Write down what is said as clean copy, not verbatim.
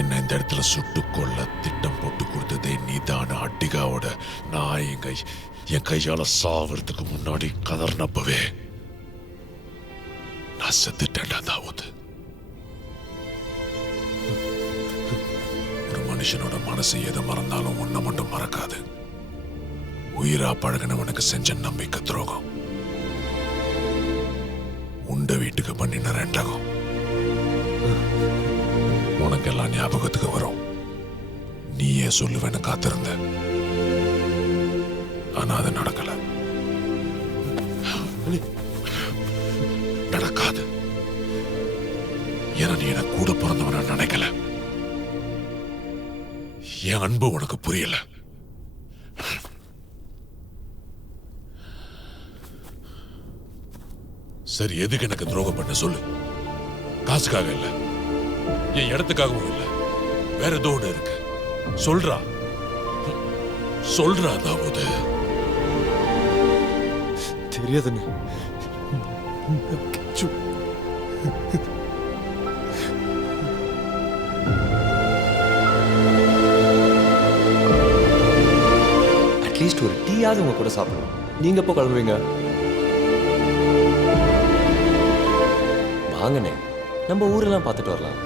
என்ன இந்த இடத்துல சுட்டுக்கொள்ள திட்டம் போட்டு கொடுத்ததே நீதான அட்டிகாவோட நான் என் கையால சாவறதுக்கு முன்னாடி கதர்னப்பவே நான் செத்துட்டேன்டா தாவூத். ஒரு மனுஷனோட மனசு எதை மறந்தாலும் உன்னை மட்டும் மறக்காது. உயிரா பழகினவனுக்கு செஞ்ச நம்பிக்கை துரோகம், உண்ட வீட்டுக்கு பண்ணின ரெண்டகம் உனக்கெல்லாம் ஞாபகத்துக்கு வரும். நீயே சொல்லுவேன்னு காத்திருந்த, ஆனா அது நடக்கல. நடக்காது. ஏன்னா நீ என கூட பிறந்தவன நினைக்கல. என் அன்பு உனக்கு புரியல. சரி, எதுக்கு எனக்கு துரோகம் பண்ண சொல்லு. காசுக்காக இல்ல, என் இடத்துக்காகவும் இல்ல, வேற ஏதோ ஒண்ணு இருக்கு. சொல்றா சொல்றா தாவூத். தெரியாதுன்னு அட்லீஸ்ட் ஒரு டீயாவது உங்க கூட சாப்பிடணும். நீங்க எப்போ கிளம்புவீங்க? வாங்கண்ணே, நம்ம ஊரெல்லாம் பார்த்துட்டு வரலாம்.